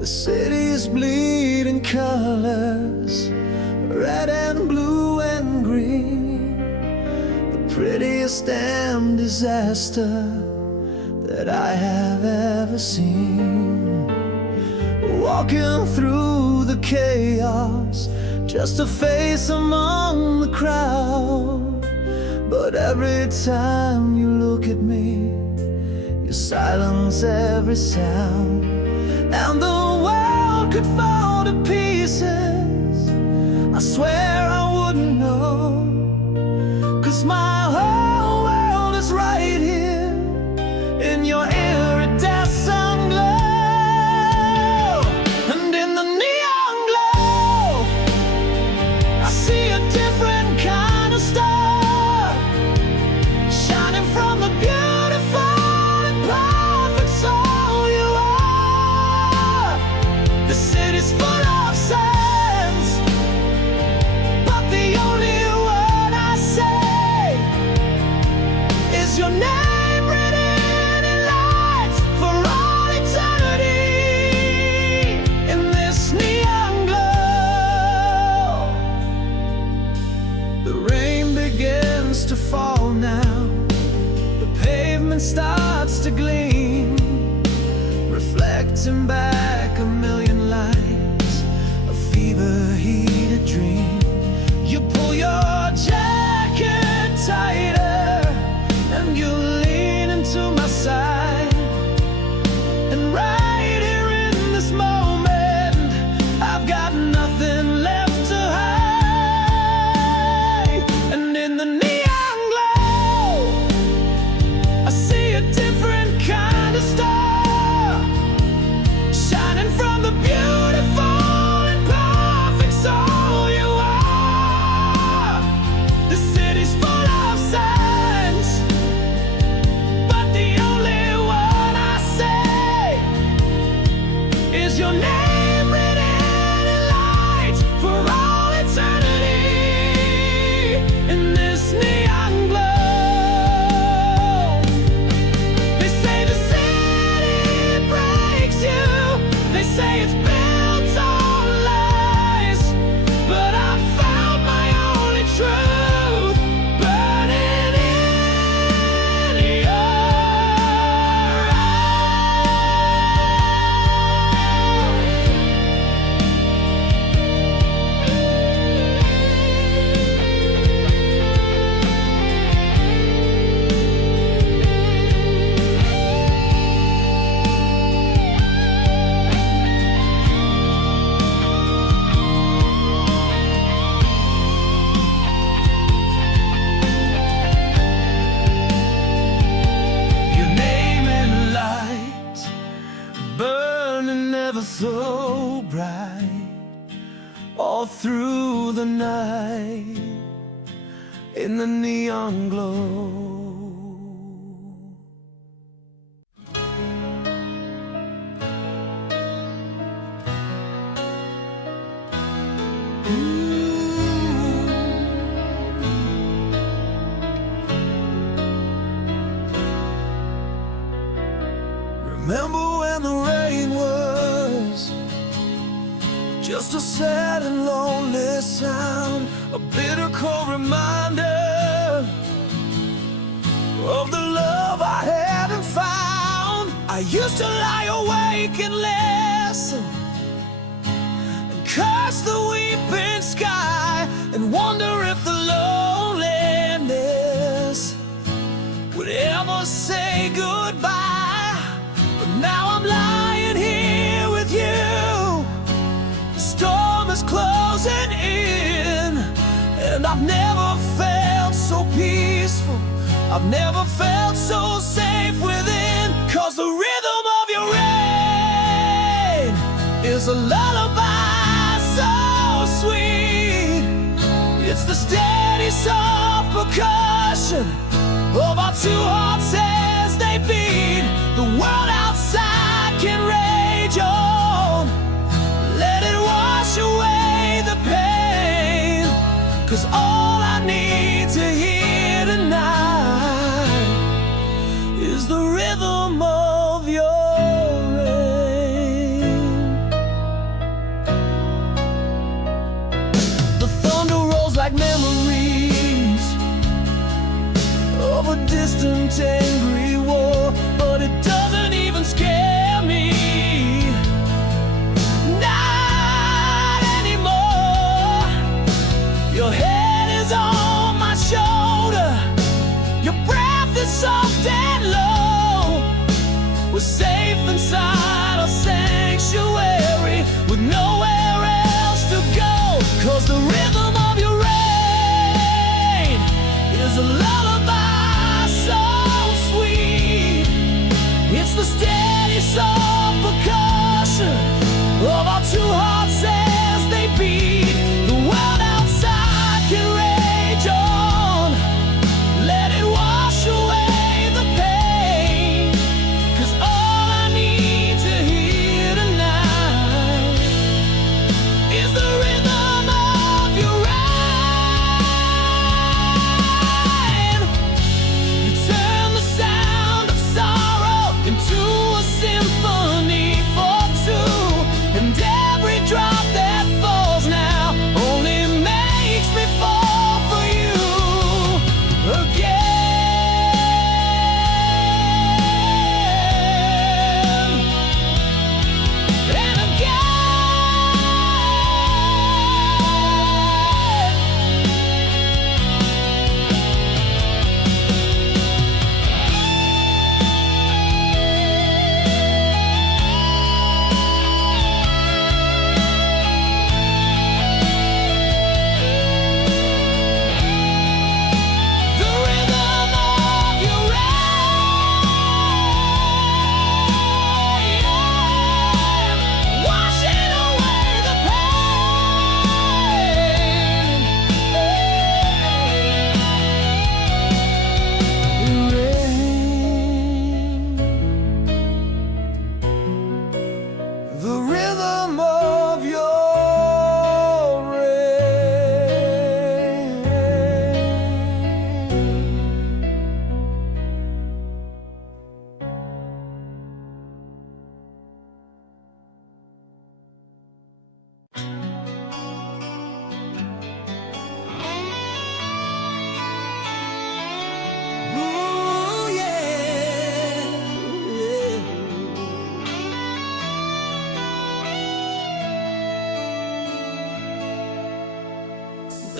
The city's bleeding colors, red and blue and green, the prettiest damn disaster that I have ever seen. Walking through the chaos, just a face among the crowd. But every time you look at me, you silence every sound. And the world could fall to pieces, I swear I wouldn't know. 'Cause my whole world is right here in your iridescent glow. And in the neon glow, I see a different kind of star, shining from the beautiful and perfect soul you are. The city's full of signs, but the only word I say is your name written in lights for all eternity. In this neon glow, the rain begins to fall now. The pavement starts to gleam, reflecting back a million lights, a fever-heated dream. You pull your jacket tighter and you lean into my side. And right here in this moment, I've got nothing left to hide. And in the neon glow, I see a different kind of star, shining from the beautiful and perfect soul you are. The city's full of signs, but the only word I say is your name written in light for all eternity. In this neon glow, they say the city breaks you, they say it's built on lies, but I found my only truth burning in your your name in light, burning ever so bright, all through the night, in the neon glow. Remember when the rain was just a sad and lonely sound, a bitter cold reminder of the love I hadn't found. I used to lie awake and listen and curse the weeping sky and wonder if the loneliness would ever say goodbye. But now I'm lying here with you, the storm is closing in, and I've never felt so peaceful, I've never felt so safe within. 'Cause the rhythm of your rain is a lullaby so sweet. It's the steady soft percussion of our two hearts as they beat. The world outside can rage on, let it wash away the pain. 'Cause all I need to hear tonight is the rhythm of your rain.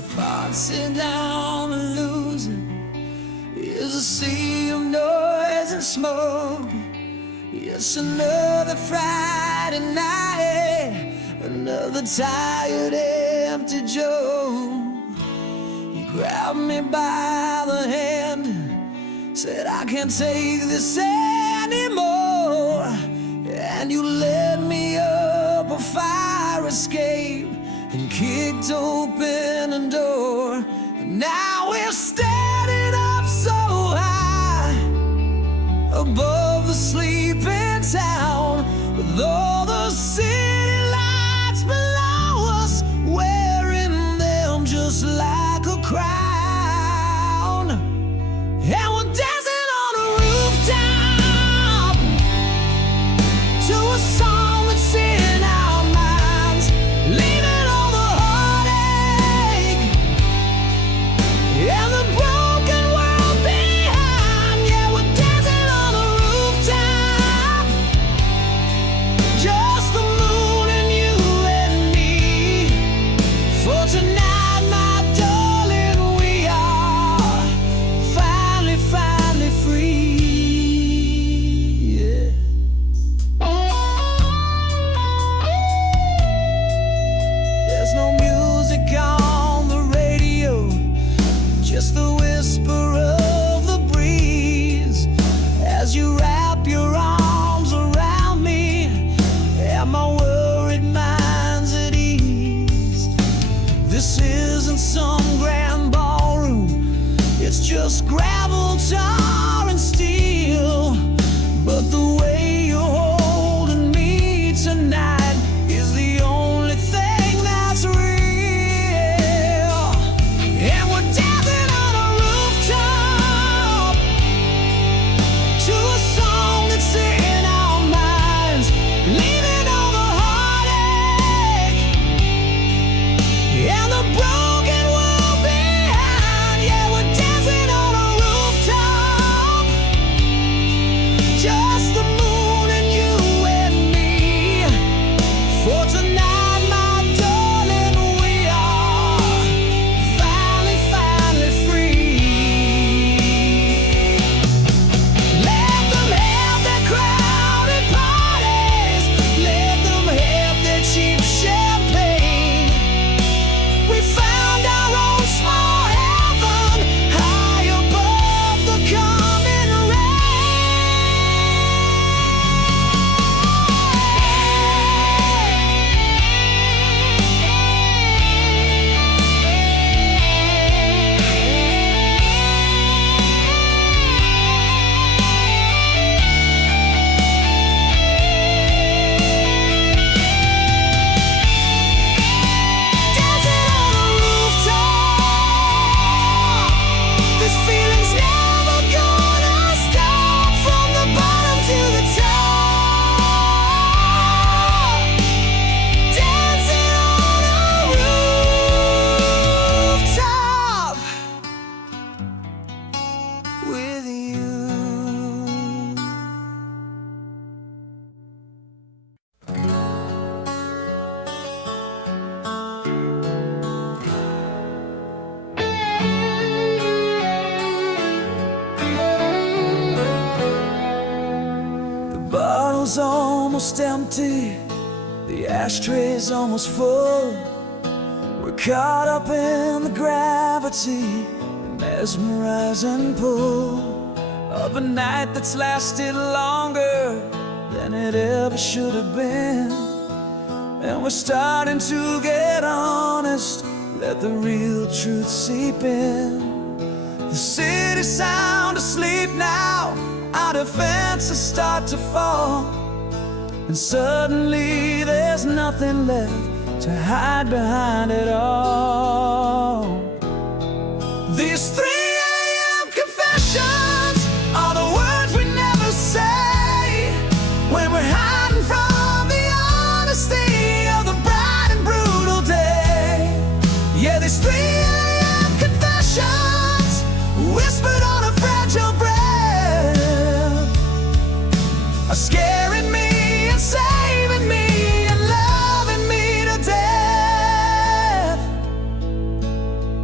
The part sit down and losing is a sea of noise and smoke. It's another Friday night, another tired, empty Joe. You grabbed me by the hand, said I can't take this anymore, and you led me up a fire escape and kicked open a door. And now we're standing up so high above the sleeping town, with all the city lights below us, wearing them just like a crown. And we're dancing on a rooftop to a song that's in our minds, leaving all the heartache and the broken world behind. Yeah, we're dancing on a rooftop, just the moon and you and me. For tonight, my darling, we are finally, finally free. Yeah. There's no music on the radio, just the whisper of the breeze as you wrap your arms around me, and my worried mind's at ease. This isn't some grand ballroom, it's just gravel, tar, and steel. But the way you're holding me tonight is the only thing that's real. And we're dancing on a rooftop to a song that's in our minds, leaving all the heartache and the broken world behind. Yeah, we're dancing on a rooftop, just the moon and you and me. For tonight, my darling, we are finally, finally free. Let them have their crowded parties, let them have their cheap champagne. We found our own small heaven high above the coming dancing on a rooftop. This feeling's never gonna stop, from the bottom to the top. Dancing on a rooftop with you. The bottle's almost empty, the ashtray's almost full. We're caught up in the gravity, the mesmerizing pull of a night that's lasted longer than it ever should have been. And we're starting to get honest, let the real truth seep in. The city's sound asleep now, our defenses start to fall, and suddenly there's nothing left to hide behind it all. These 3 a.m. confessions are the words we never say when we're hiding from the honesty of the bright and brutal day. Yeah, these 3 a.m. confessions whispered on a fragile breath are scaring me and saving me and loving me to death.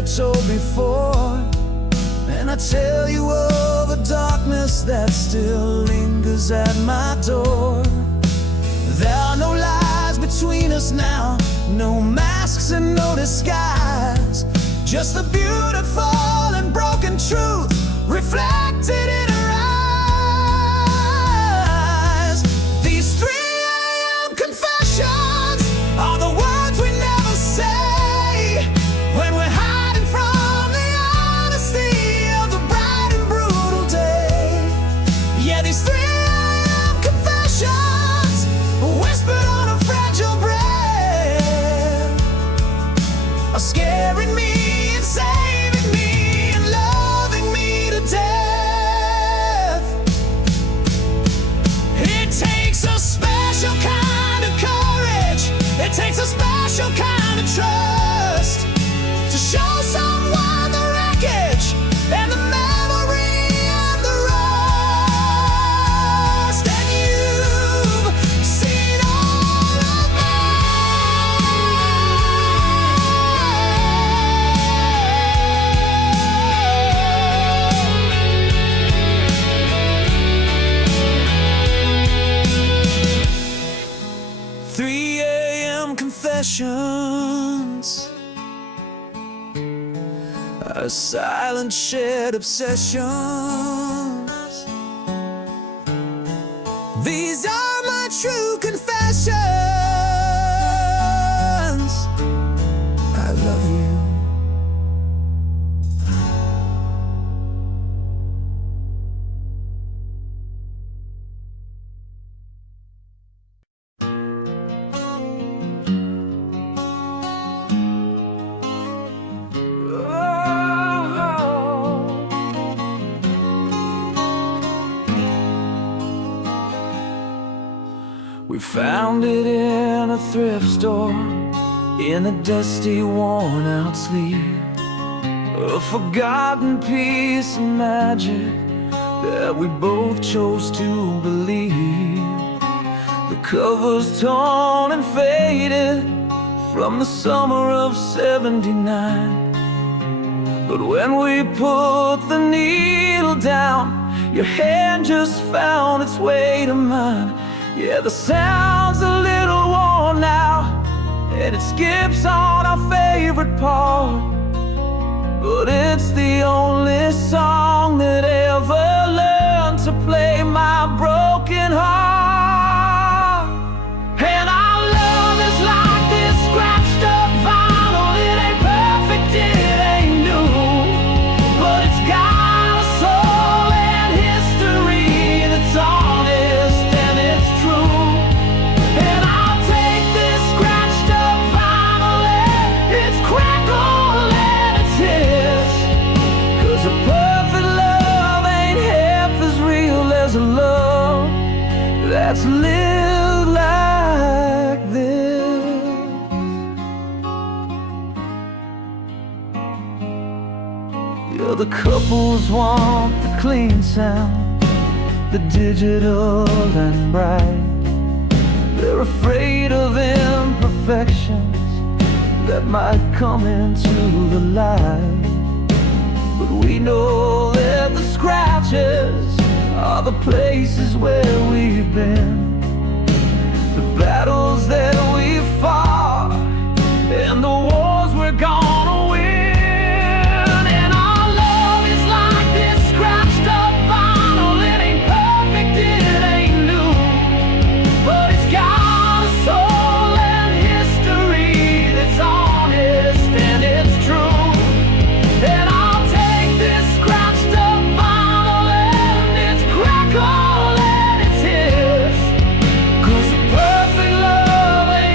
never told before. And I tell you of a darkness that still lingers at my door. There are no lies between us now, no masks and no disguise, just the beautiful and broken truth reflected in her eyes. These 3 a.m. confessions are the words we never say when we're hiding from the honesty of the bright and brutal day. Yeah, these 3 a.m. confessions whispered on a fragile breath are scaring me and saving me and loving me to death. It takes a special kind of courage, it takes a special kind of trust to show someone the wreckage and the memory and the rust. And you've seen all of mine. 3 a.m. confessions are silent shared obsessions. These are my true confessions. I love you. We found it in a thrift store, in a dusty, worn-out sleeve, a forgotten piece of magic that we both chose to believe. The cover's torn and faded from the summer of '79, but when we put the needle down, your hand just found its way to mine. Yeah, the sound's a little worn now, and it skips on our favorite part, but it's the only song that ever learned to play my broken heart. And our love is like this scratched up vinyl. It ain't perfect, it ain't new, but it's got a soul and history that's honest and it's true. And I'll take this scratched up vinyl and its crackle and its hiss, 'cause a perfect love ain't half as real as a love that's lived like this. Yeah, the couples want the clean sound, the digital and bright. They're afraid of imperfections that might come into the light. But we know that the scratches are the places where we've been, the battles that we've fought, and the wars we're gonna win. And our love is like this scratched up vinyl. It ain't perfect, it ain't new, but it's got a soul and history that's honest and it's true. And I'll take this scratched up vinyl and its crackle and its hiss, 'cause a perfect love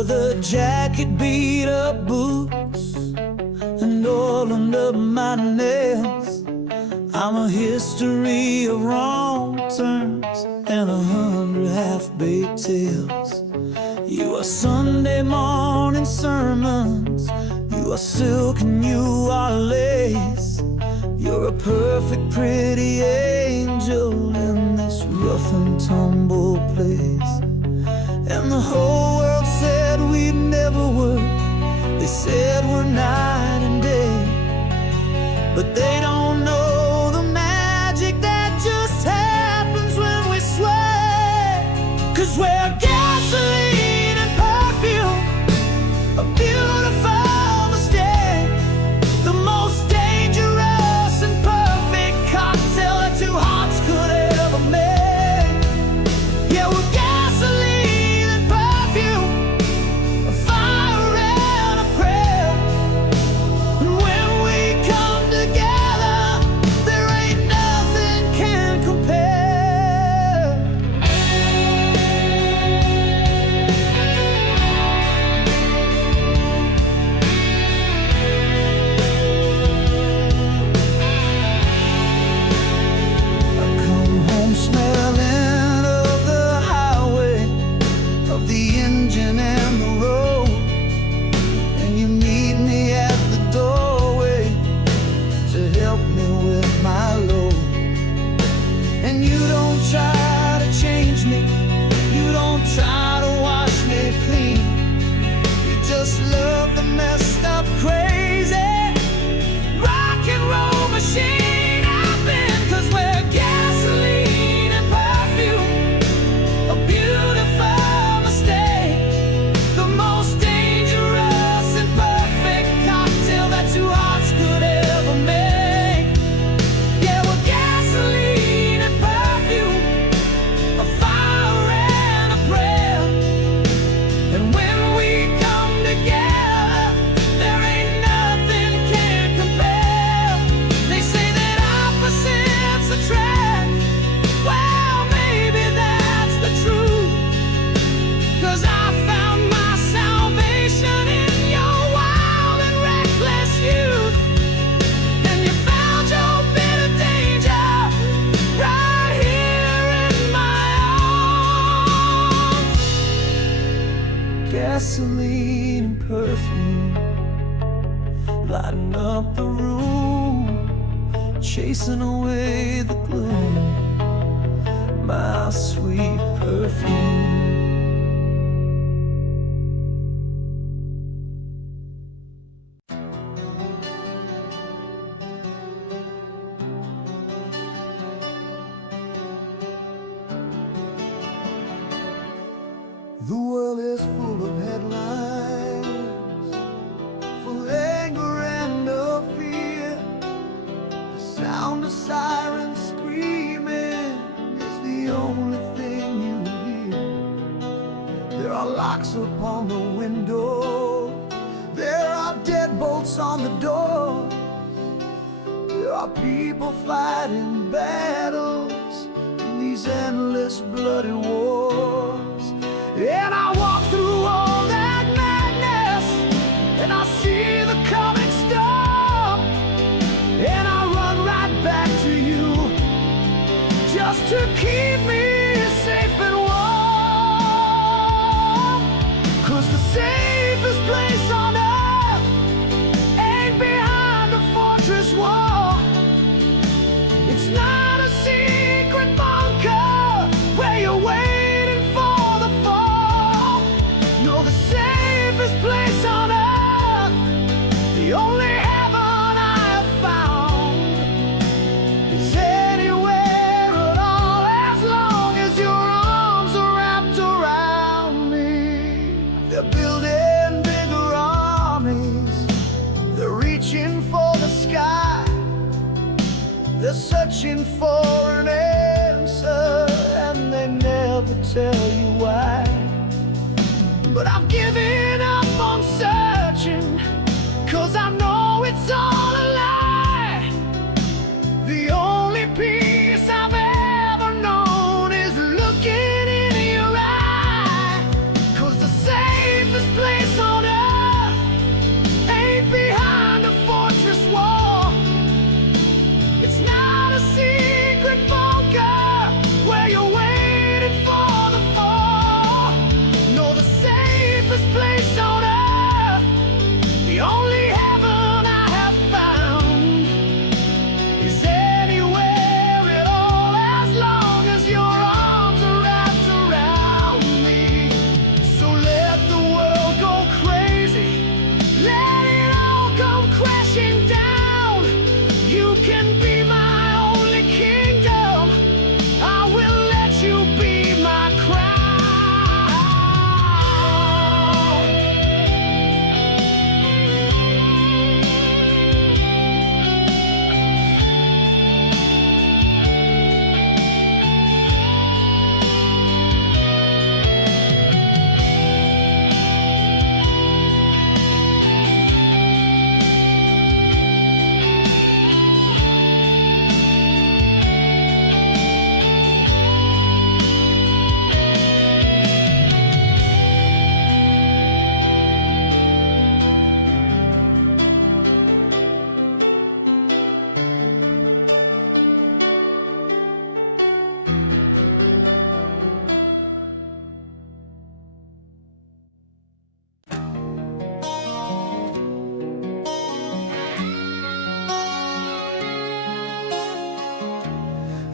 leather jacket, beat up boots, and all under my nails. I'm a history of wrong turns and 100 half-baked tales. You are Sunday morning sermons, you are silk and you are lace. You're a perfect pretty angel in this rough and tumble place. And the whole world said we'd never work. They said we're night and day, but they don't know the magic that just happens when we sway. 'Cause we're gasoline and perfume, a beautiful mistake, the most dangerous and perfect cocktail that two hearts could ever make. Yeah, we're gasoline and perfume, a fire and a prayer. And when we come together, there ain't nothing can compare. I come home smelling of the highway, of the engine and the road. And you meet me at the doorway to help me with my load. And you don't try to change me, you don't try to wash me clean. You just love the messed up, crazy rock and roll machine I've been. 'Cause we're gasoline and perfume, a beautiful mistake, the most dangerous and perfect cocktail that two hearts could ever make. Yeah, we're gasoline and perfume, a fire and a prayer. And when we come together, there ain't nothing can compare. They say that opposites attract. Well, maybe that's the truth. 'Cause I found my salvation in your wild and reckless youth. And you found your bit of danger right here in my arms. Gasoline and perfume, lighting up the room, chasing away the gloom, my sweet perfume. The world is full of headlines, full of anger and of fear. The sound of sirens screaming is the only thing you hear. There are locks upon the window, there are deadbolts on the door. There are people fighting battles in these endless bloody wars. And I walk through all that madness, and I see the coming storm, and I run right back to you just to keep me safe and warm. 'Cause the safest place on earth ain't behind a fortress wall. It's not a secret bunker where you're waiting for the fall. No, the safest place on earth, the only heaven I have found, is anywhere at all, as long as your arms are wrapped around me. They're building bigger armies, they're reaching for the sky. They're searching for an answer, and they never tell you why. But I've given up on searching, 'cause I know it's all a lie. The only peace I've ever known is looking in your eye. 'Cause the safest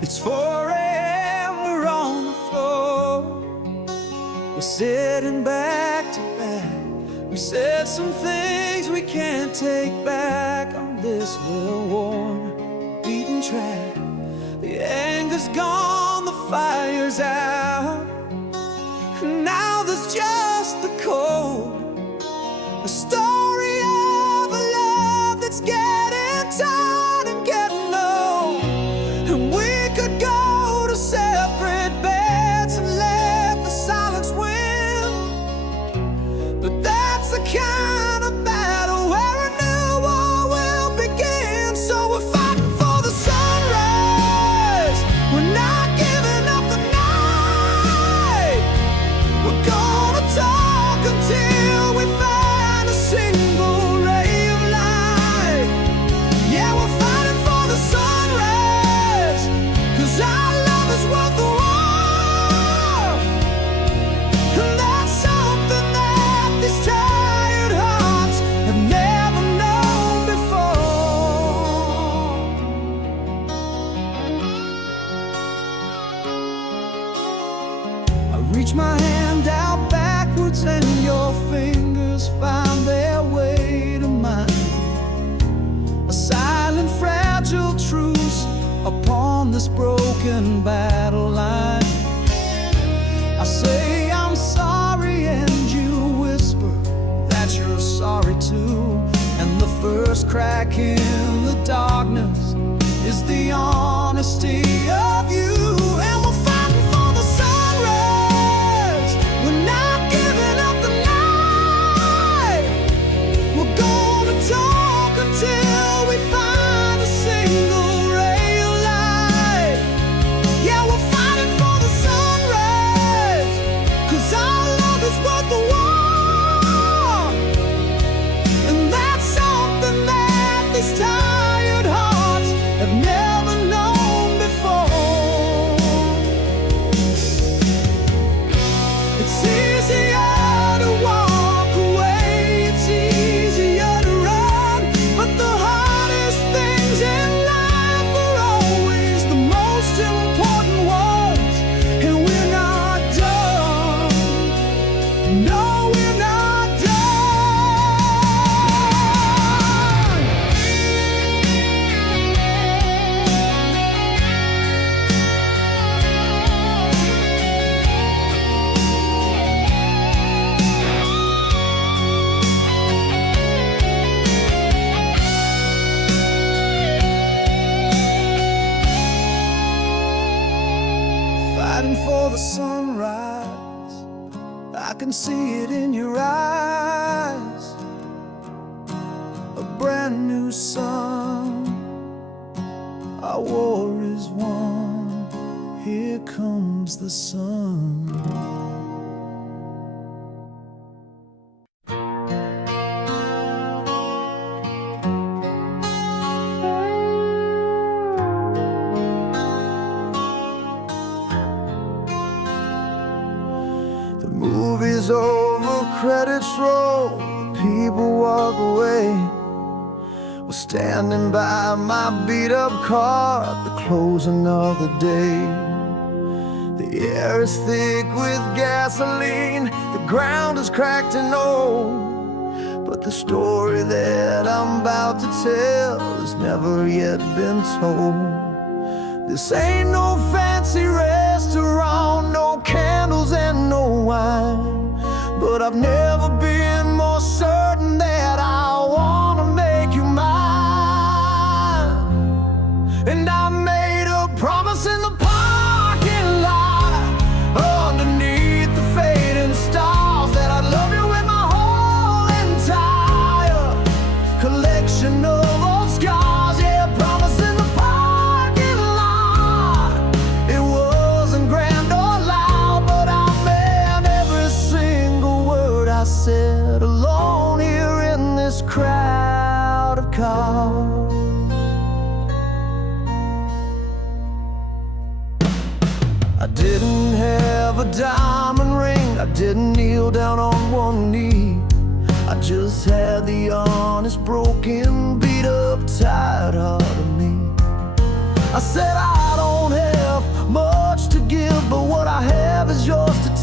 It's 4 a.m., we're on the floor. We're sitting back to back. We said some things we can't take back on this well-worn, beaten track. The anger's gone, the fire's out. Now there's just the cold, a story of a love that's getting tired and getting old. And we could go to separate beds and let the silence win, but that's the kind of battle where a new war will begin. So we're fighting for the sunrise. We're not giving up the night. We're gonna talk until we find a single ray of light. Yeah, we're fighting for the sunrise, 'cause our love is worth the war. And that's something that these tired hearts have never known before. I reach my hand out backwards and your fingers find their way to mine. A silent, fragile truce upon this broken battle line. I say I'm sorry and you whisper that you're sorry too. And the first crack in the darkness is the honesty of you. And we're fighting for the sunrise. We're not giving up the night. We're gonna talk until we find a single ray of light. Yeah, we're fighting for the sunrise, 'cause our love is worth the war. And that's something that these tired hearts have never known before. It's easier to walk away, it's easier to run, but the hardest things in life are always the most important ones. And we're not done. No, we're not done. Fighting for the sunrise, I can see it in your eyes. A brand new sun, our war is won. Here comes the sun. The movie's over, credits roll, people walk away. We're standing by my beat-up car at the closing of the day. The air is thick with gasoline, the ground is cracked and old, but the story that I'm about to tell has never yet been told. This ain't no fancy restaurant, no candles and no wine, but I've never been more certain that I wanna make you mine. And I made a promise in the parking lot underneath the fading stars that I'd love you with my whole entire collection of old scars. Yeah, promise in the parking lot. It wasn't grand or loud, but I meant every single word I said, alone here in this crowd of cars. I didn't have a diamond ring, I didn't kneel down on one knee. I just had the honest, broken, beat up, tired heart of me. I said I don't have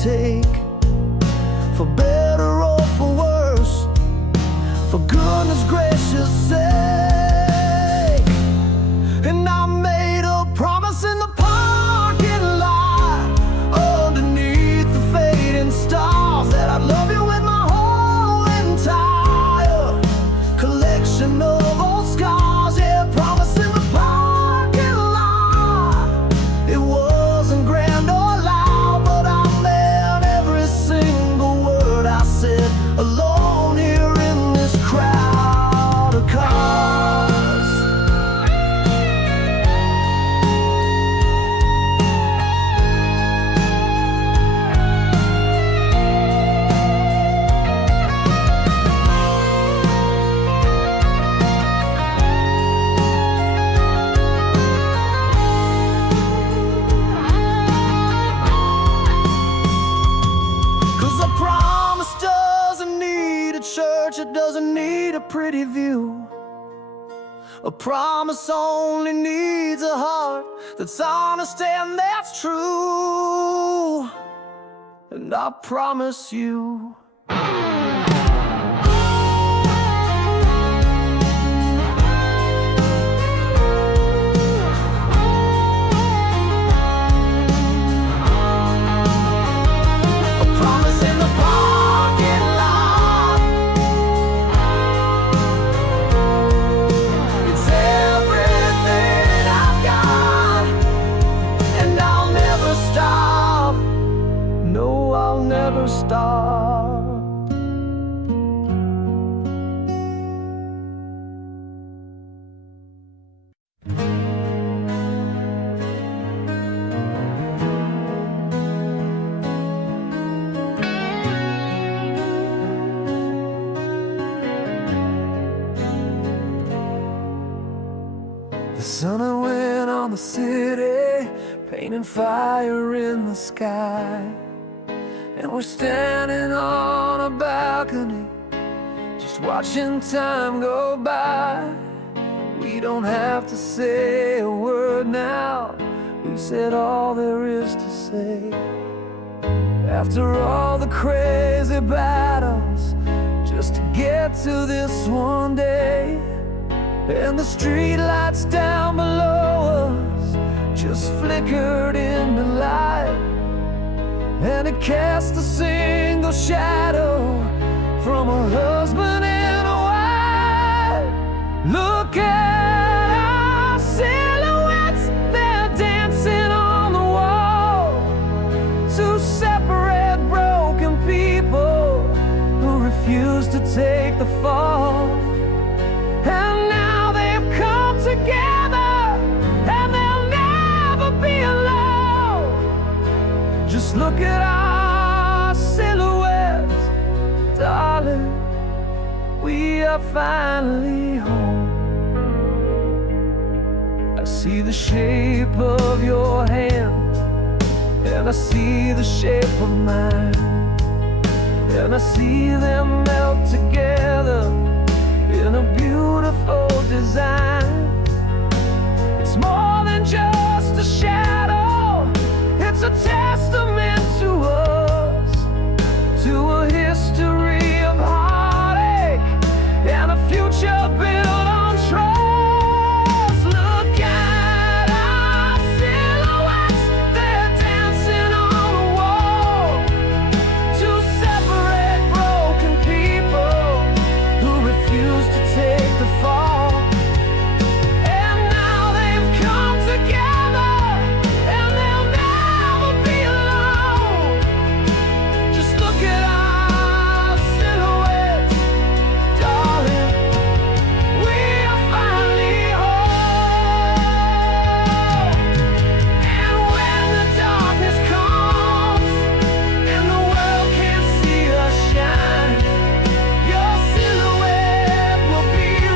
take, for better or for worse, for goodness gracious sake. And I made a promise in the parking lot, underneath the fading stars, that I'd love you with my whole entire collection of old scars. Yeah, promise in the parking lot. It wasn't grand or loud, but I meant every single word I said, alone here in this crowd of cars. It doesn't need a pretty view. A promise only needs a heart that's honest and that's true. And I promise you, never stop. The sun went on the city, painting fire in the sky. And we're standing on a balcony, just watching time go by. We don't have to say a word now, we've said all there is to say. After all the crazy battles, just to get to this one day. And the streetlights down below us just flickered into light, and it cast a single shadow from a husband and a wife. Look at our silhouettes, they're dancing on the wall. Two separate broken people who refuse to take the fall. And now they've come together, and they'll never be alone. Just look at our silhouettes, darling, we are finally home. I see the shape of your hand, and I see the shape of mine, and I see them melt together in a beautiful design. It's more than just a shadow, it's a testament to us, to a history of heartache and a future built on trust. Look at our silhouettes, they're dancing on the wall. Two separate broken people who refuse to take the fall. And now they've come together, and they'll never be alone. Just look at our silhouettes, darling, we are finally home. And when the darkness comes and the world can't see us shine, your silhouette will be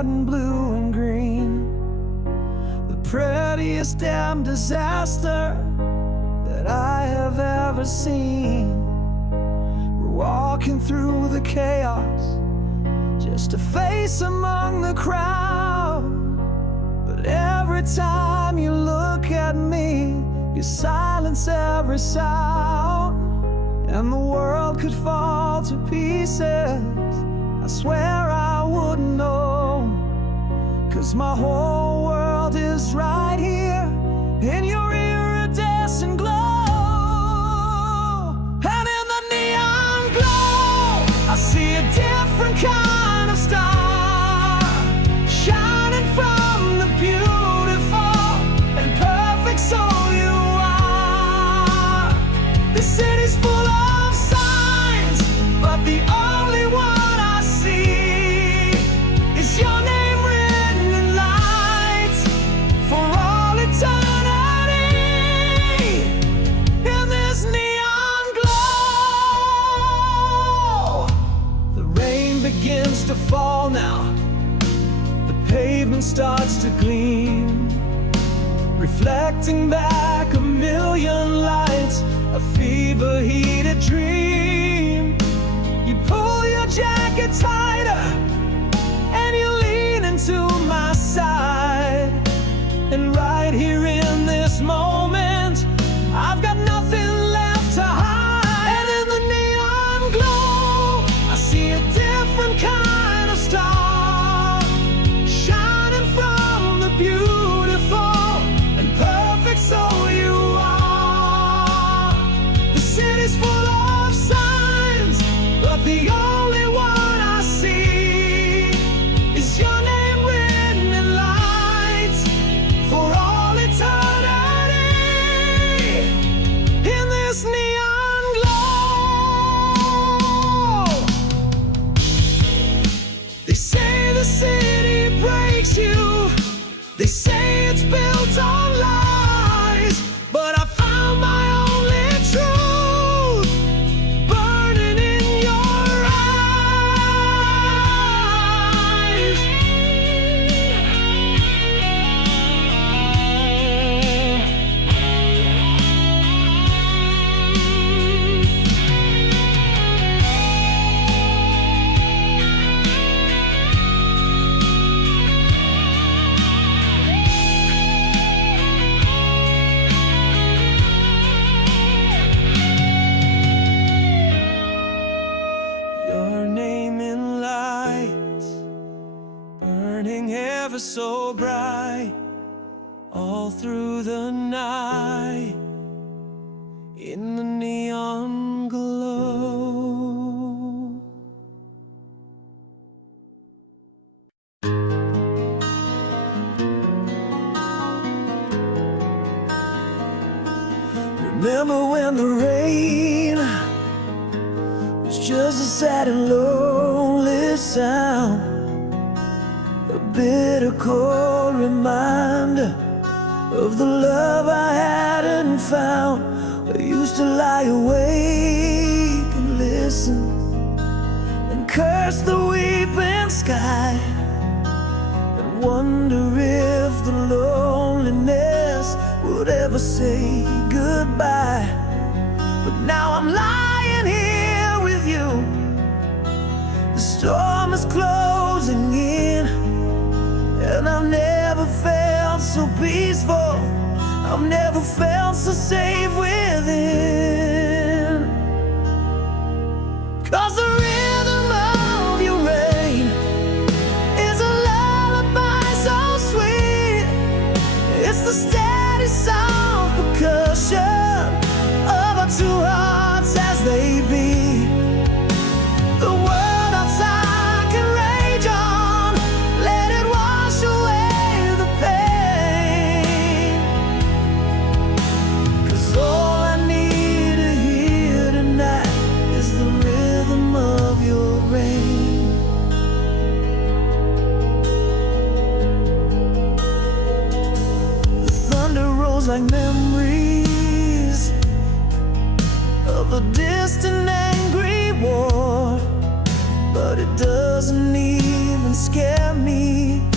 red and blue and green. The prettiest damn disaster that I have ever seen. We're walking through the chaos, just a face among the crowd. But every time you look at me, you silence every sound. And the world could fall to pieces, I swear I wouldn't know. 'Cause my whole world is right here in your iridescent glow. And in the neon glow, I see a different kind of star, shining from the beautiful and perfect soul you are. The city's full of signs, but the only one I see is your name written in lights for all eternity. In this neon glow, the rain begins to fall now. The pavement starts to gleam, reflecting back a million lights, a fever-heated dream. You pull your jacket tighter and you lean into my side. And right here in this moment, I've got nothing left to hide. And in the neon glow, I see a different kind of star, shining from the beautiful and perfect soul you are. The city's full of signs, but the only one I see is your name written in lights for all eternity. In this neon glow, they say the city breaks you, they say it's built on lies, but I found my only truth burning in your eyes. Your name in lights, burning ever so bright, all through the night, in the neon glow. Remember when the rain was just a sad and lonely sound, a bitter cold reminder of the love I hadn't found. I used to lie awake and listen and curse the weeping sky, and wonder if the loneliness would ever say goodbye. But now I'm lying here with you, the storm is closing in, and I've never felt so peaceful, I've never felt so safe within. 'Cause the rhythm of your rain is a lullaby so sweet. It's the steady soft percussion of our two hearts as they beat. The world outside can rage on, let it wash away the pain. 'Cause all I need to hear tonight is the rhythm of your rain. The thunder rolls like memories of a distant angry war, but it doesn't even scare me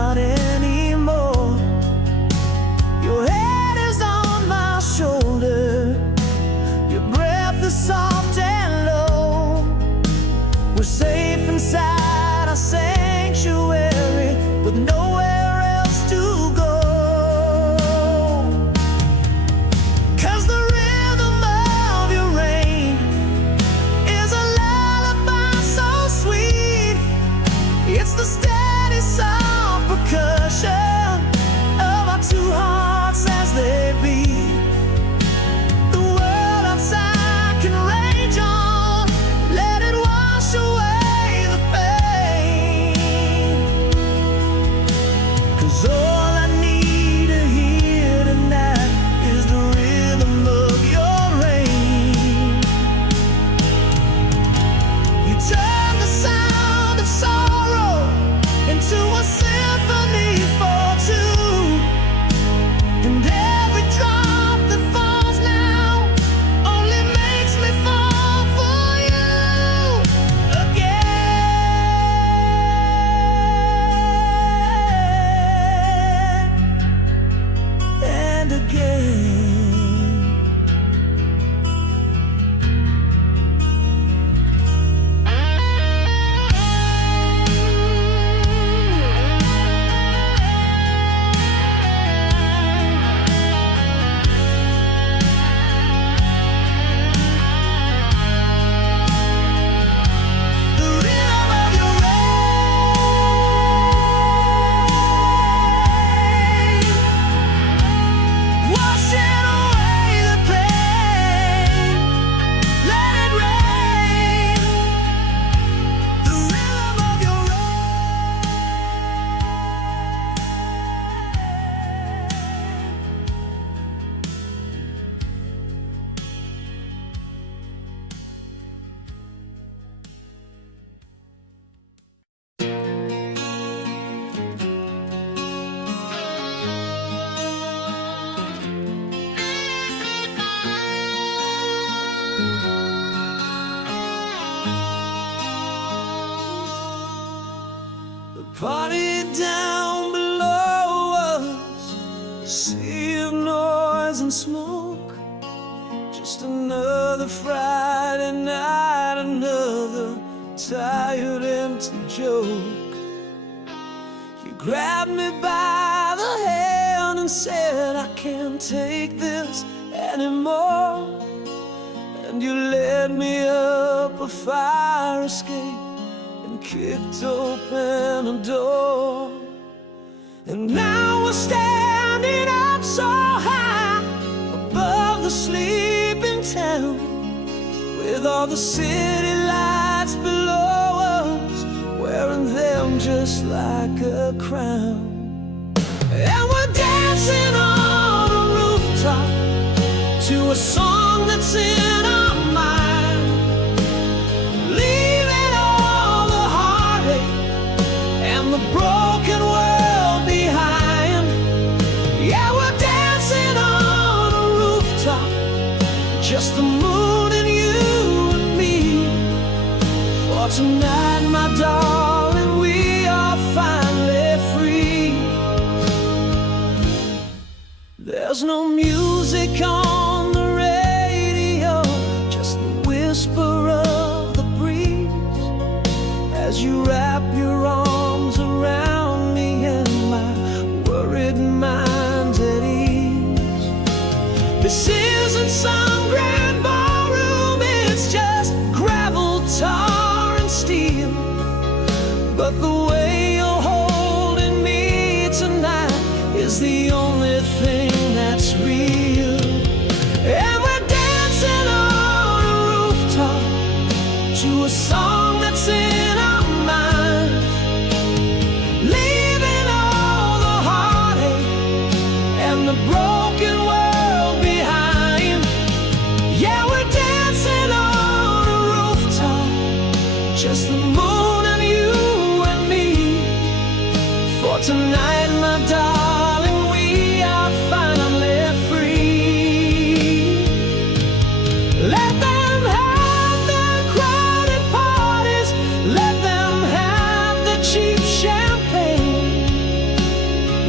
not anymore. Your head is on my shoulder, your breath is soft and low. We're safe inside our sanctuary with nowhere else to go. 'Cause the rhythm of your rain is a lullaby so sweet. It's the steady soft percussion of our two hearts as they beat. The world outside can rage on, let it wash away the pain. 'Cause all I need to hear tonight is the rhythm of your rain. You turn the sound of sorrow into a symphony for two, and every drop that falls now only makes me fall for you again and again. The rhythm of your rain, washing away the pain. Let it rain. The rhythm of your rain. The party down below us, a sea of noise and smoke. Just another Friday night, another tired, empty joke. You grabbed me by the hand and said, I can't take this anymore. And you led me up a fire escape and kicked open a door. And now we're standing up so high above the sleeping town, with all the city lights below us, wearing them just like a crown. And we're dancing on a rooftop to a song that's in our mind, leaving all the heartache and the broken world behind. Yeah, we're dancing on a rooftop, just the moon and you and me. For tonight, my darling, we are finally free. There's no music on the radio, just the whisper of the breeze as you wrap your arms around me and my worried mind's at ease. This isn't some grand ballroom, it's just gravel, tar and steel. But the way you're holding me tonight is the only thing that's real. And we're dancing on a rooftop to a song that's in our minds, leaving all the heartache and the broken world behind. Yeah, we're dancing on a rooftop, just the moon and you and me. For tonight, my darling, we are finally free. Let them have their crowded parties, let them have the cheap champagne.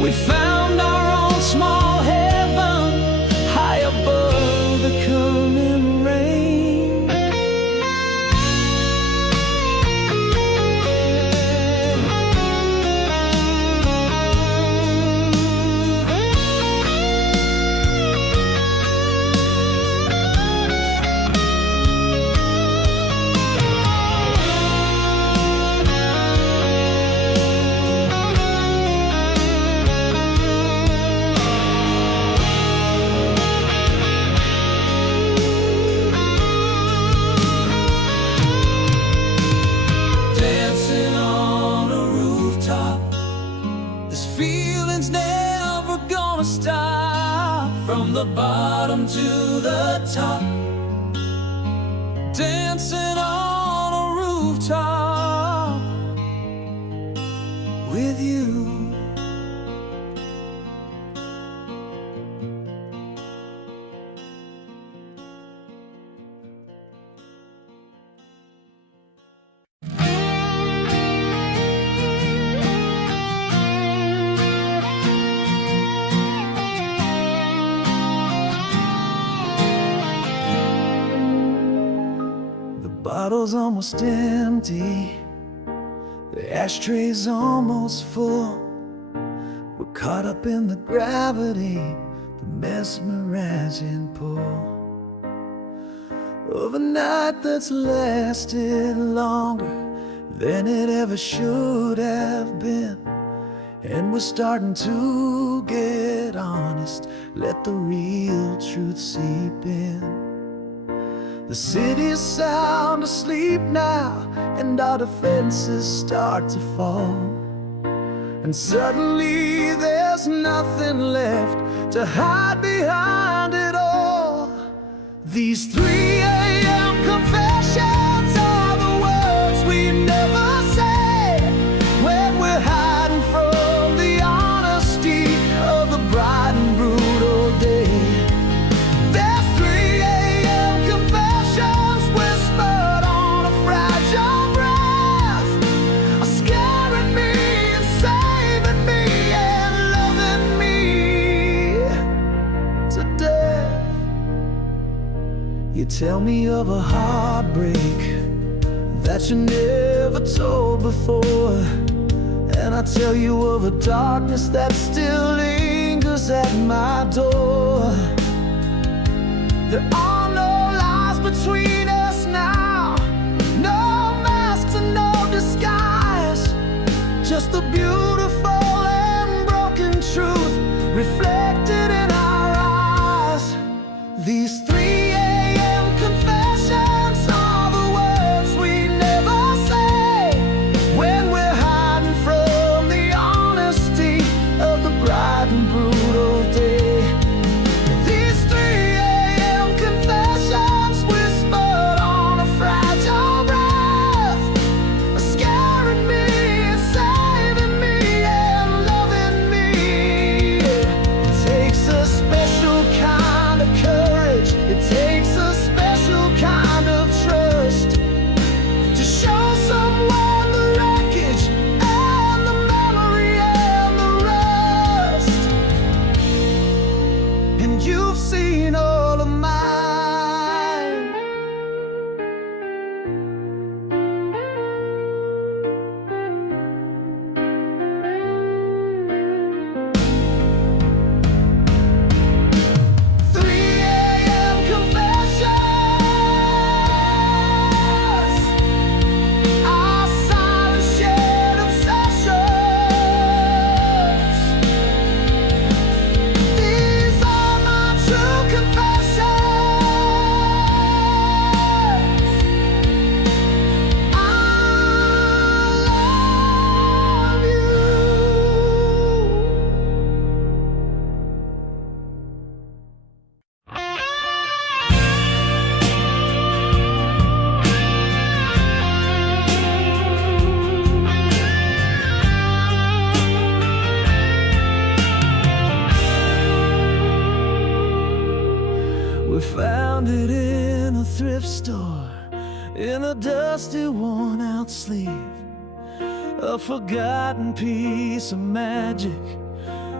We found our own small heaven high above the coming rain. Dancing on a rooftop, this feeling's never gonna stop. From the bottom to the top, dancing on a rooftop with you. The bottle's almost empty, the ashtray's almost full. We're caught up in the gravity, the mesmerizing pull of a night that's lasted longer than it ever should have been. And we're starting to get honest, let the real truth seep in. The city's sound asleep now, and our defenses start to fall. And suddenly there's nothing left to hide behind it all. These 3 a.m. confessions are the words we never say when we're hiding from the honesty of the bright and brutal day. There's 3 a.m. confessions whispered on a fragile breath, are scaring me and saving me and loving me to death. You tell me of a heartbreak that you never told before, and I tell you of a darkness that still lingers at my door. There are no lies between us now, no masks and no disguise, just the beautiful and broken truth reflected in our eyes. These 3 a.m. confessions are the words we never say when we're hiding from the honesty of the bright and brutal day. These 3 a.m. confessions whispered on a fragile breath, are scaring me and saving me and loving me. It takes a special kind of courage, it takes a special kind of trust to show someone the wreckage and the memory and the rust. And you've seen all of mine. Three a.m. confessions, our silent shared obsessions. These are my true confessions. I love you. We found it in a thrift store, in a dusty, worn-out sleeve, a forgotten piece of magic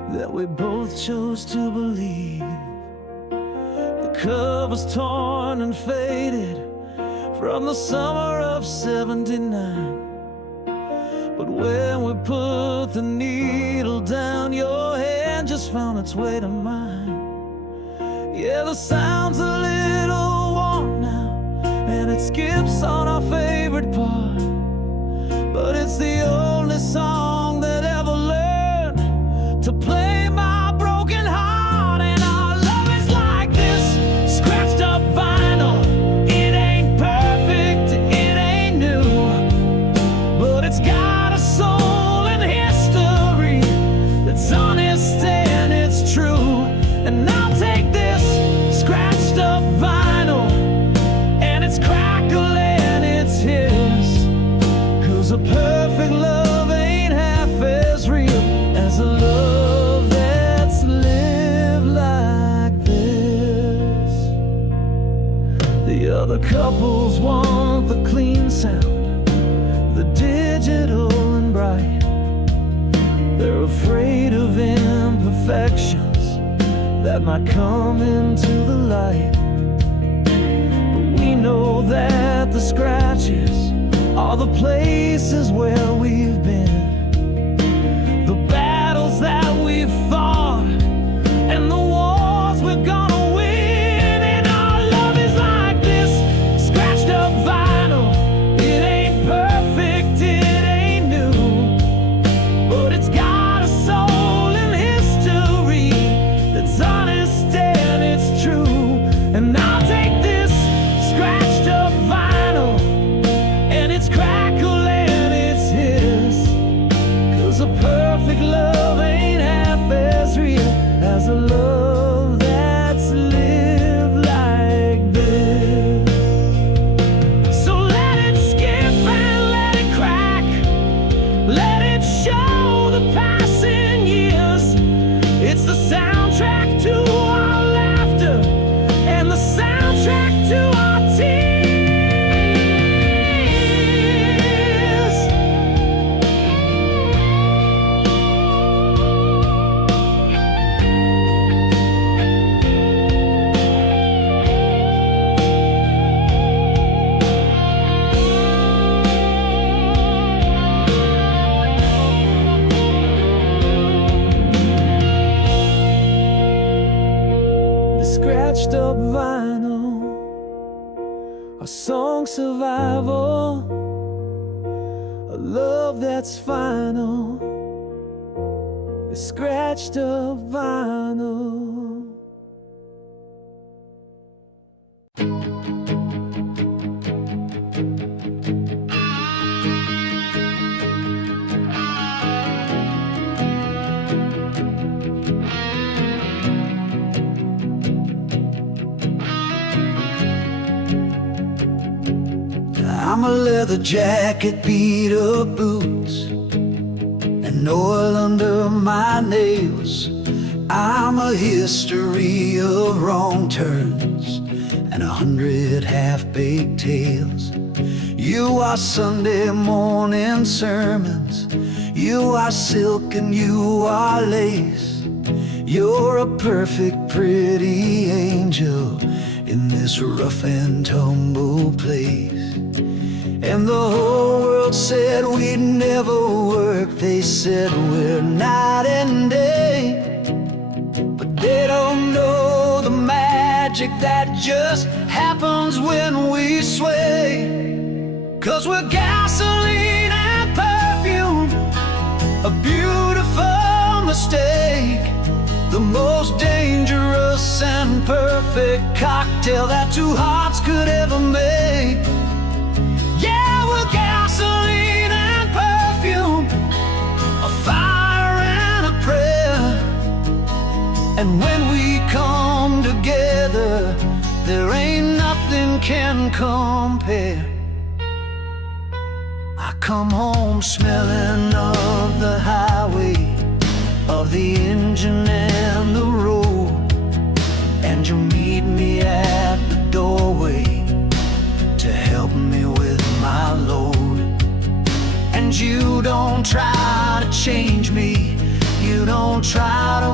that we both chose to believe. The cover's torn and faded from the summer of '79. But when we put the needle down, your hand just found its way to mine. Yeah, the sound's a little warm now, and it skips on our favorite part. But it's the only song that ever learned to play my broken heart. And our love is like this scratched up vinyl. It ain't perfect, it ain't new, but it's got a soul and history that's honest and it's true. And I'll take this scratched up vinyl, and it's crackling, it's his. 'Cause a perfect love ain't half as real as a love that's lived like this. The other couples want the clean sound, the digital and bright. They're afraid of imperfections that might come into the light. But we know that the scratches are the places where we've been, the battles that we've fought, and the wars we're gonna win. And our love is like this scratched up vinyl. It ain't perfect, it ain't new, but it's got a soul and history that's honest and it's true. And I'll take this scratched up vinyl, and it's crackling, it's his. 'Cause a perfect love ain't half as real as a love that's lived like this. So let it skip and let it crack, let it show the passing years. It's the soundtrack to our laughter and the soundtrack to our tears. The scratched up vinyl, a song survival, a love that's final. The scratched up vinyl. I'm a leather jacket, beat up boots, and oil under my nails. I'm a history of wrong turns and 100 half-baked tales. You are Sunday morning sermons, you are silk and you are lace. You're a perfect, pretty angel in this rough and tumble place. And the whole world said we'd never work. They said we're night and day, but they don't know the magic that just happens when we sway. 'Cause we're gasoline and perfume, a beautiful mistake, the most dangerous and perfect cocktail that two hearts could ever make. Yeah, we're gasoline and perfume, a fire and a prayer. And when we come together, there ain't nothing can compare. I come home smelling of the highway, of the engine and the road, and you meet me at the doorway to help me with my load. And you don't try to change me, you don't try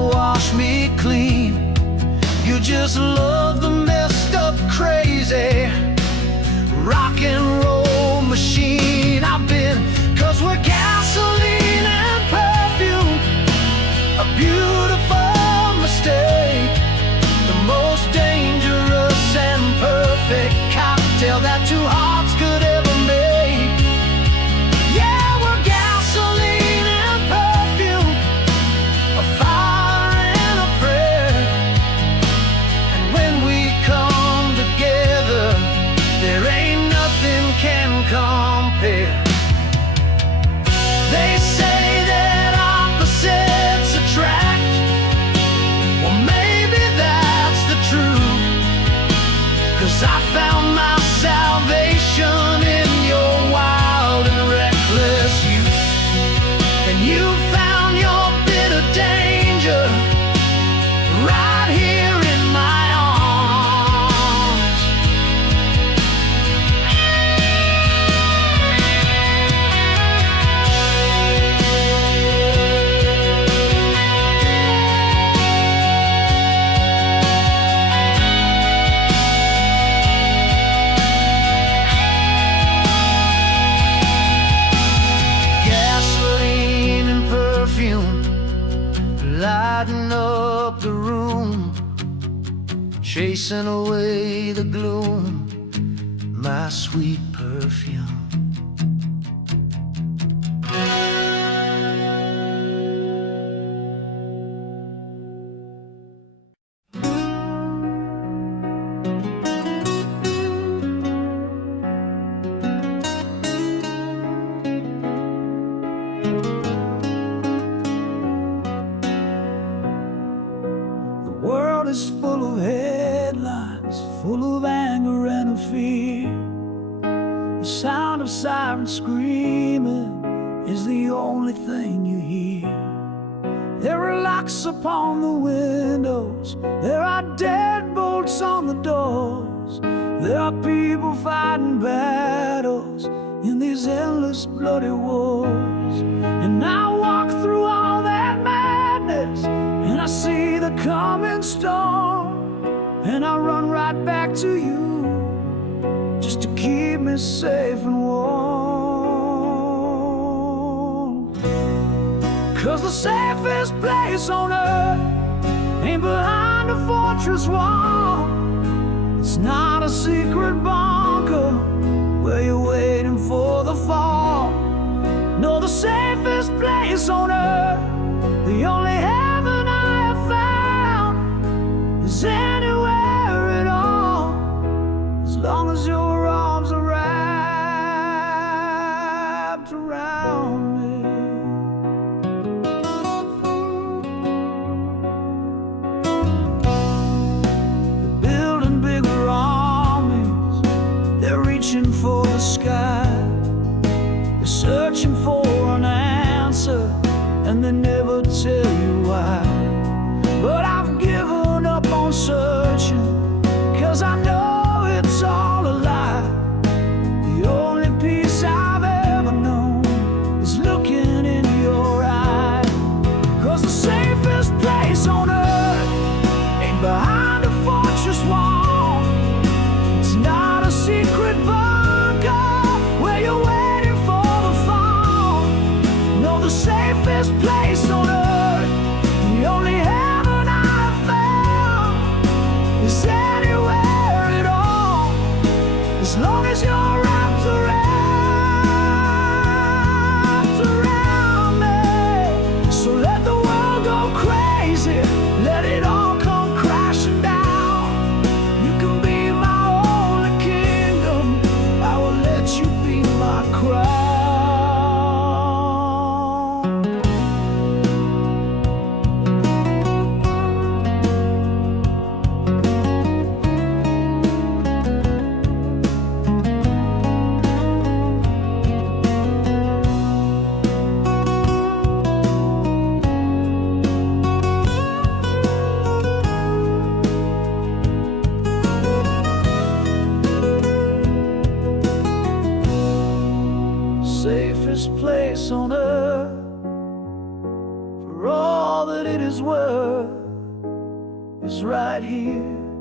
just love the messed up, crazy rock and roll machine I've been. 'Cause we're gasoline and perfume, a beautiful mistake, the most dangerous and perfect cocktail that two hearts could ever make. Yeah, we're gasoline and perfume, a fire and a prayer. And when we come together, there ain't nothing can compare. They say that opposites attract. Well, maybe that's the truth, 'cause I found my salvation in your wild and reckless youth. And you found your bitter danger right here in my arms. Gasoline and perfume, lighting up the room, chasing away the gloom, my sweet perfume. The world is full of headlines, full of anger and of fear. The sound of sirens screaming is the only thing you hear. There are locks upon the windows, there are deadbolts on the doors. There are people fighting battles in these endless bloody wars. And I walk through all that madness, and I see the coming storm, and I run right back to you just to keep me safe and warm. 'Cause the safest place on earth ain't behind a fortress wall. It's not a secret bunker where you're waiting for the fall. No, the safest place on earth, the only heaven I have found, is anywhere at all, as long as your arms are wrapped around me. They're building bigger armies, they're reaching for the sky, they're searching for an answer, and they never tell you why. But I've given up on searching, 'cause I know it's all a lie. The only peace I've ever known is looking in your eyes. 'Cause the safest place on earth ain't behind a fortress wall. It's not a secret bunker where you're waiting for the fall. No, the safest place on earth, the only heaven I've found, is anywhere at all, as long as you're wrapped around me. So let the world go crazy, let it all come crashing down. You can be my only kingdom, I will let you be my crown. Safest place on earth, for all that it is worth, is right here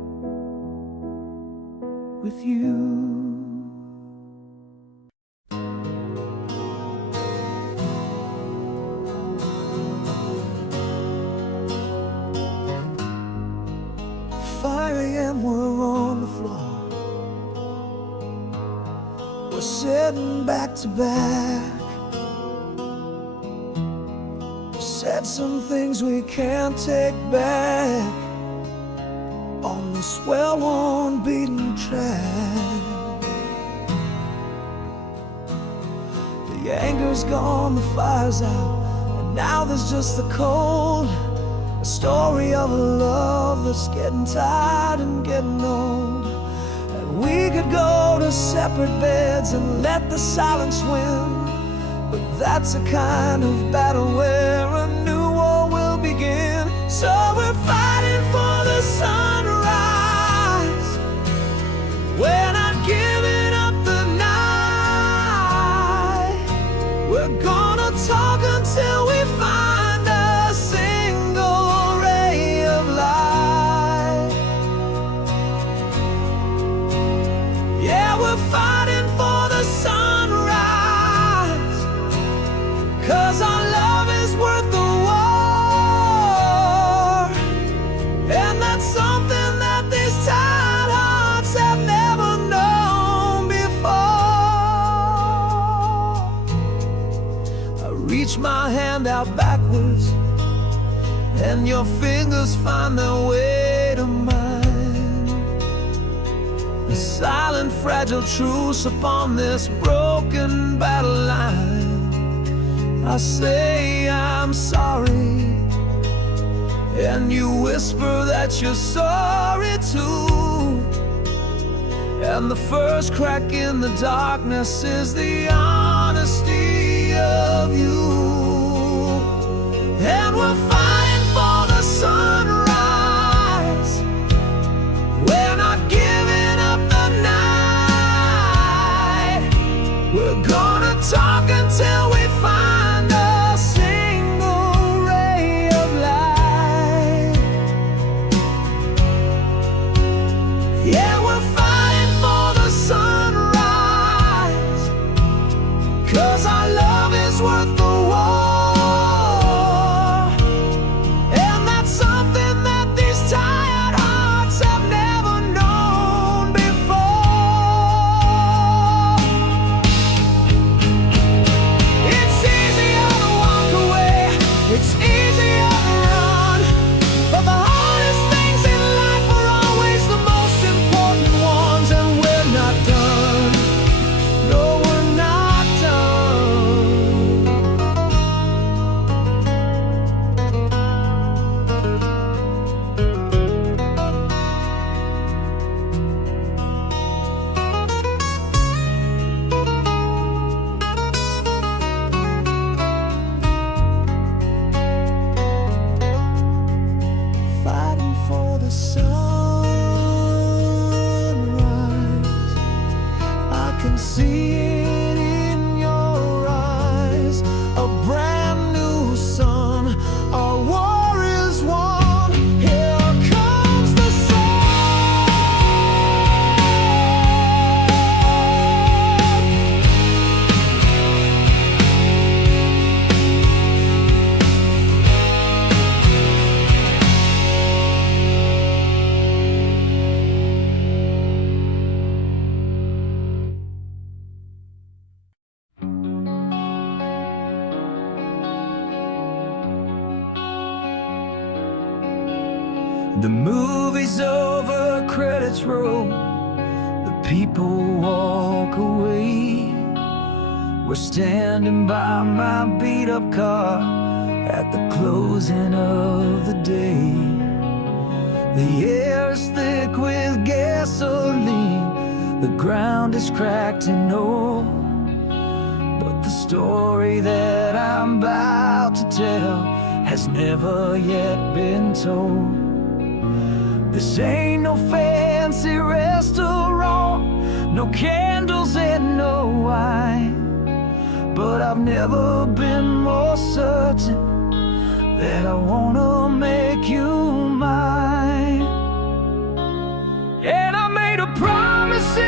with you. And we're on the floor, we're sitting back to back. We said some things we can't take back on this well-worn beaten track. The anger's gone, the fire's out, and now there's just the cold. A story of a love that's getting tired and getting old. And we could go to separate beds and let the silence win, but that's a kind of battle where a new war will begin. So we're fighting for the sunrise. We're not giving up the night. We're gonna talk until we find fighting for the sunrise, 'cause our love is worth the war. And that's something that these tired hearts have never known before. I reach my hand out backwards, and your fingers find their way to mine. Silent, fragile truce upon this broken battle line. I say I'm sorry, and you whisper that you're sorry too. And the first crack in the darkness is the honesty of you. And we're fighting for the sunrise. We're not giving up the night. We're gonna talk until we find a single ray of light. Yeah, we're fighting for the sunrise, 'cause our love is worth the war. And that's something that these tired hearts have never known before. It's easier to walk away, it's easier to run, but the hardest things in life are always the most important ones. And we're not done, no, we're not done. Fighting for the sunrise, I can see it in your eyes. A brand new sun, our war is won. Here comes the sun. The movie's over, credits roll, the people walk away. We're standing by my beat-up car at the closing of the day. The air is thick with gasoline, the ground is cracked and old, but the story that I'm about to tell has never yet been told. This ain't no fancy restaurant, no candles and no wine, but I've never been more certain that I wanna make you mine. And I made a promise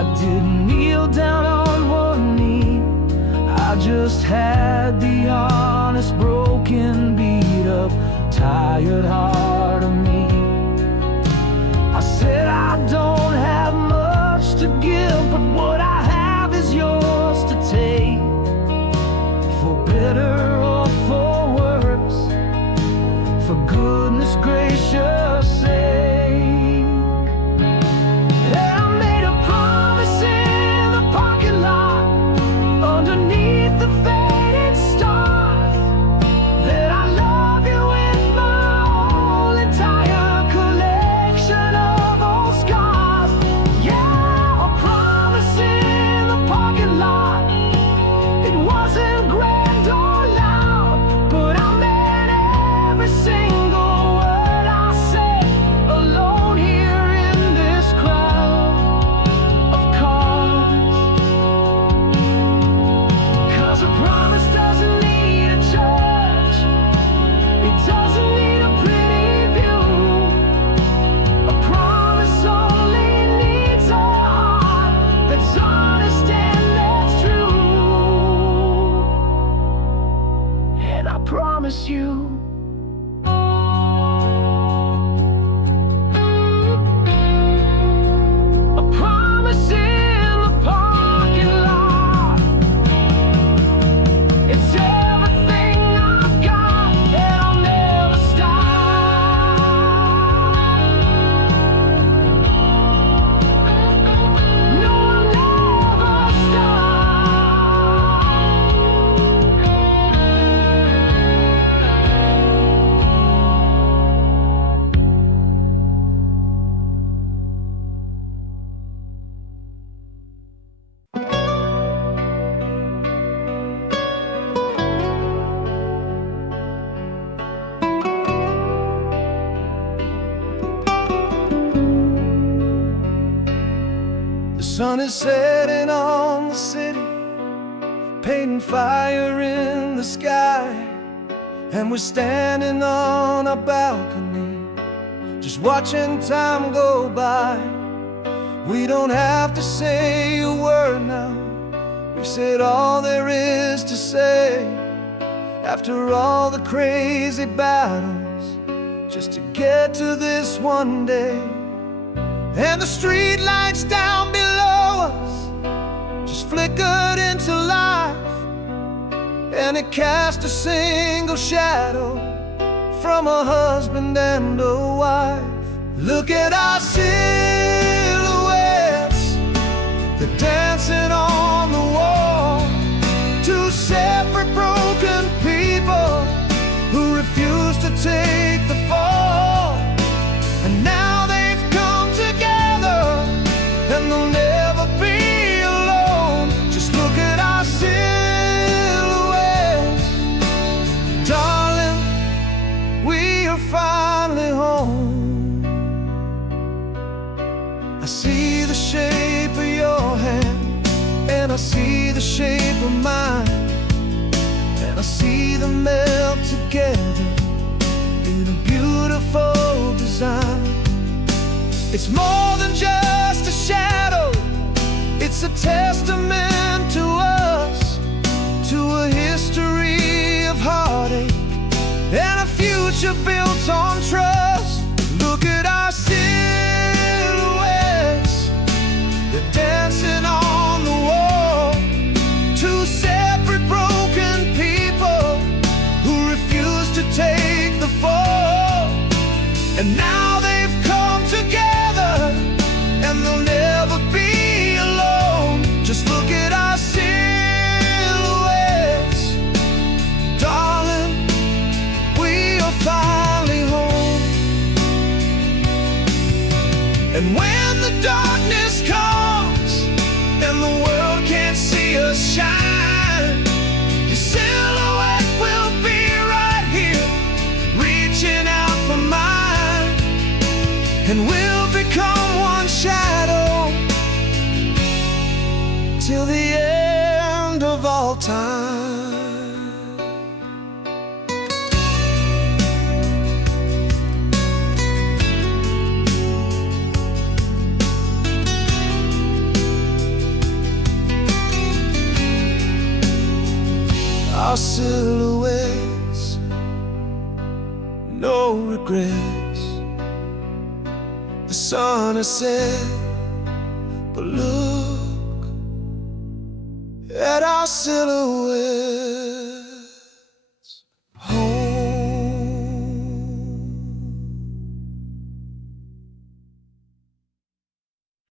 I didn't kneel down on one knee, I just had the honest, broken, beat up, tired heart of me. I said I don't have much to give, but what I have is yours to take, for better or for worse, for goodness gracious sake. And I made a promise in the parking lot underneath the fading stars, that I love you with my whole entire collection of old scars. Yeah, a promise in the parking lot. It wasn't grand or loud, but I meant every single word I said, alone here in this crowd of cars. 'Cause a promise doesn't need a church, it doesn't need a pretty view. A promise only needs a heart that's honest and that's true. And I promise you, a promise in the parking lot. It's everything I've got, and I'll never stop. No, I'll never stop. The sun is setting on the city, painting fire in the sky, and we're standing on our balcony, just watching time go by. We don't have to say a word now, we've said all there is to say. After all the crazy battles, just to get to this one day. And the street lights down below us just flickered into life, and it cast a single shadow from a husband and a wife. Look at our silhouettes, they're dancing on the wall. Two separate broken people who refuse to take the fall. And now they've come together, and they'll never be alone. Just look at our silhouettes, darling, we are finally home. I see the shape of your hand, and I see the shape of mine, and I see them melt together in a beautiful design. It's more than just a shadow, it's a testament to us, to a history of heartache and a future built on trust. Look at our silhouettes, they're dancing on the wall. Two separate broken people who refuse to take the fall. And now they've come together, and they'll never be alone. Just look at our silhouettes, darling, we are finally home. And when the darkness comes and the world can't see us shine, your silhouette will be right here, reaching out for mine, and we'll become one shadow till the end of all time. silhouettes, no regrets. The sun has set, but look at our silhouettes.